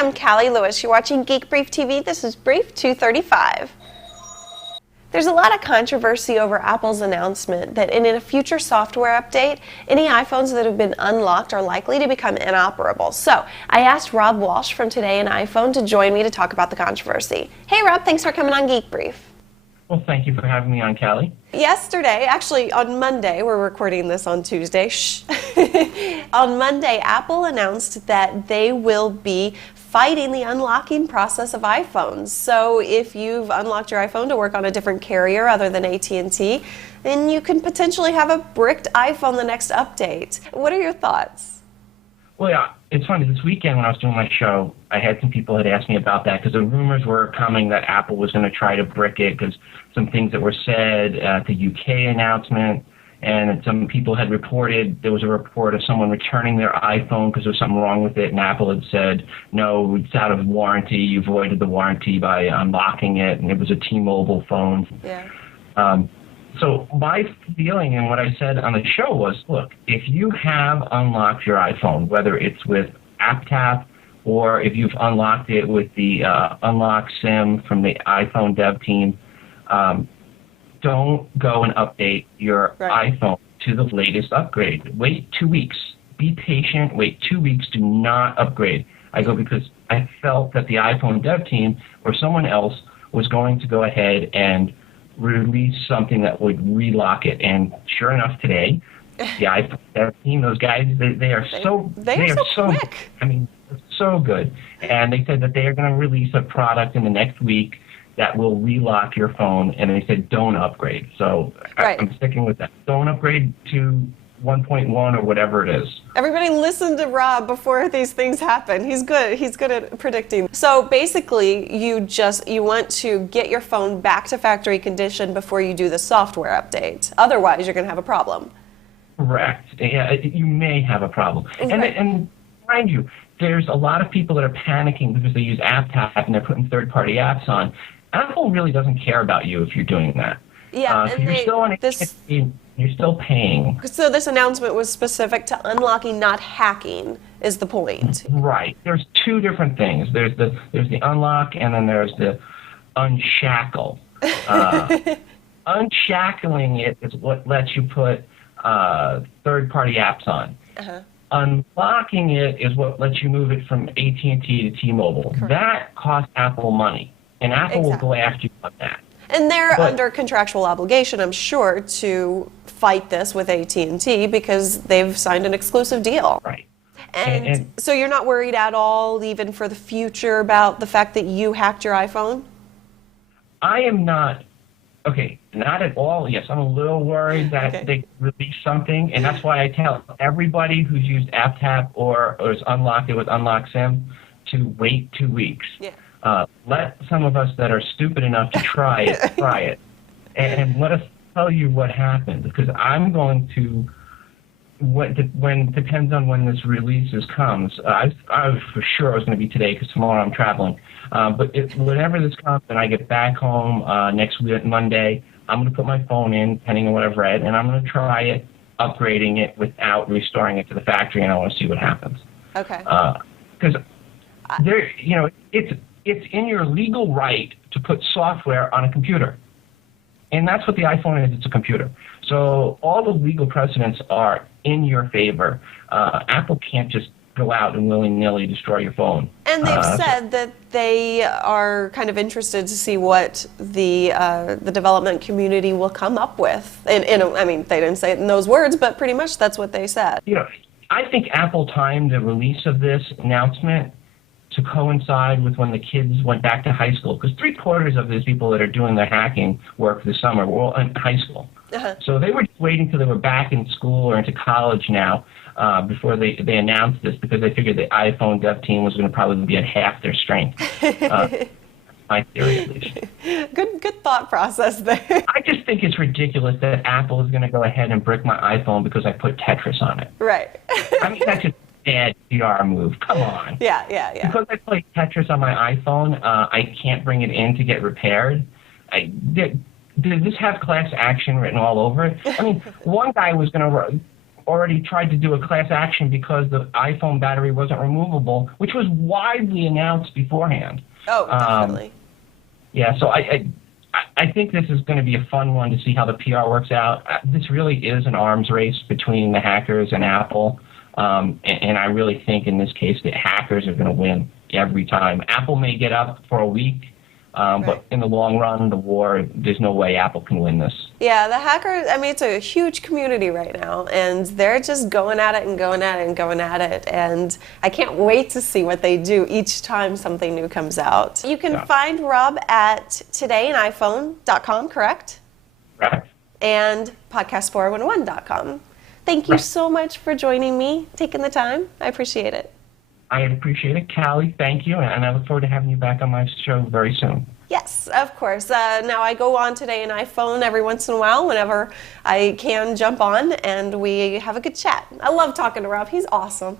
I'm Callie Lewis. You're watching Geek Brief TV. This is Brief 235. There's a lot of controversy over Apple's announcement that in a future software update, any iPhones that have been unlocked are likely to become inoperable. So I asked Rob Walsh from Today in iPhone to join me to talk about the controversy. Hey Rob, thanks for coming on Geek Brief. Well, thank you for having me on, Callie. Yesterday, actually on Monday, we're recording this on Tuesday, on Monday, Apple announced that they will be fighting the unlocking process of iPhones. So if you've unlocked your iPhone to work on a different carrier other than AT&T, then you can potentially have a bricked iPhone the next update. What are your thoughts? Well, yeah, it's funny. This weekend when I was doing my show, I had some people had asked me about that because the rumors were coming that Apple was going to try to brick it because some things that were said at the UK announcement, and some people had reported, there was a report of someone returning their iPhone because there was something wrong with it, and Apple had said, no, it's out of warranty, you voided the warranty by unlocking it, and it was a T-Mobile phone. Yeah. So my feeling and what I said on the show was, look, if you have unlocked your iPhone, whether it's with AppTap or if you've unlocked it with the Unlock SIM from the iPhone dev team, don't go and update your iPhone to the latest upgrade. Wait 2 weeks. Be patient. Wait 2 weeks. Do not upgrade. I go because I felt that the iPhone dev team or someone else was going to go ahead and release something that would relock it. And sure enough, today, the iPhone dev team, those guys, they are so quick. I mean, so good. And they said that they are going to release a product in the next week that will relock your phone, and they said don't upgrade. So I'm sticking with that. Don't upgrade to 1.1 or whatever it is. Everybody listen to Rob before these things happen. He's good. He's good at predicting. So basically, you want to get your phone back to factory condition before you do the software update. Otherwise, you're going to have a problem. Correct. Yeah, you may have a problem. And mind you, there's a lot of people that are panicking because they use AppTap and they're putting third-party apps on. Apple really doesn't care about you if you're doing that. Yeah, and you're still on you're still paying. So this announcement was specific to unlocking, not hacking, is the point. Right. There's two different things. There's the unlock, and then there's the unshackle. Unshackling it is what lets you put third-party apps on. Unlocking it is what lets you move it from AT&T to T-Mobile. Correct. That costs Apple money, and Apple will go after you on that. And they're under contractual obligation, I'm sure, to fight this with AT&T because they've signed an exclusive deal. Right. And so you're not worried at all, even for the future, about the fact that you hacked your iPhone? I am not. Okay, not at all. Yes, I'm a little worried that they release something, and that's why I tell everybody who's used AppTap or is unlocked it with Unlock SIM to wait 2 weeks. Yeah. Let some of us that are stupid enough to try it, and let us tell you what happened, because I'm going to, depends on when this releases comes. I was for sure it was going to be today because tomorrow I'm traveling. But whenever this comes and I get back home next week, Monday, I'm going to put my phone in, depending on what I've read, and I'm going to try it, upgrading it without restoring it to the factory, and I want to see what happens. Okay. Because it's in your legal right to put software on a computer. And that's what the iPhone is. It's a computer. So all the legal precedents are in your favor. Apple can't just go out and willy-nilly destroy your phone. And they've said that they are kind of interested to see what the development community will come up with. I mean, they didn't say it in those words, but pretty much that's what they said. I think Apple timed the release of this announcement to coincide with when the kids went back to high school, because 3/4 of these people that are doing the hacking work this summer were all in high school. So they were just waiting till they were back in school or into college now before they announced this, because they figured the iPhone dev team was going to probably be at half their strength. My theory, at least. Good thought process there. I just think it's ridiculous that Apple is going to go ahead and brick my iPhone because I put Tetris on it. Right. I mean, that's just bad PR move. Come on. Yeah. Because I play Tetris on my iPhone, I can't bring it in to get repaired. Did this have class action written all over it? I mean, one guy was going to already tried to do a class action because the iPhone battery wasn't removable, which was widely announced beforehand. Oh, definitely. Yeah, so I think this is going to be a fun one to see how the PR works out. This really is an arms race between the hackers and Apple, and I really think in this case the hackers are going to win every time. Apple may get up for a week, but in the long run, the war, there's no way Apple can win this. Yeah, the hackers, I mean, it's a huge community right now, and they're just going at it and going at it and going at it, and I can't wait to see what they do each time something new comes out. You can find Rob at todayandiphone.com, correct? Correct. And podcast411.com. Thank you so much for joining me, taking the time. I appreciate it. I appreciate it, Callie. Thank you, and I look forward to having you back on my show very soon. Yes, of course. Now I go on Today in iPhone every once in a while whenever I can jump on, and we have a good chat. I love talking to Rob. He's awesome.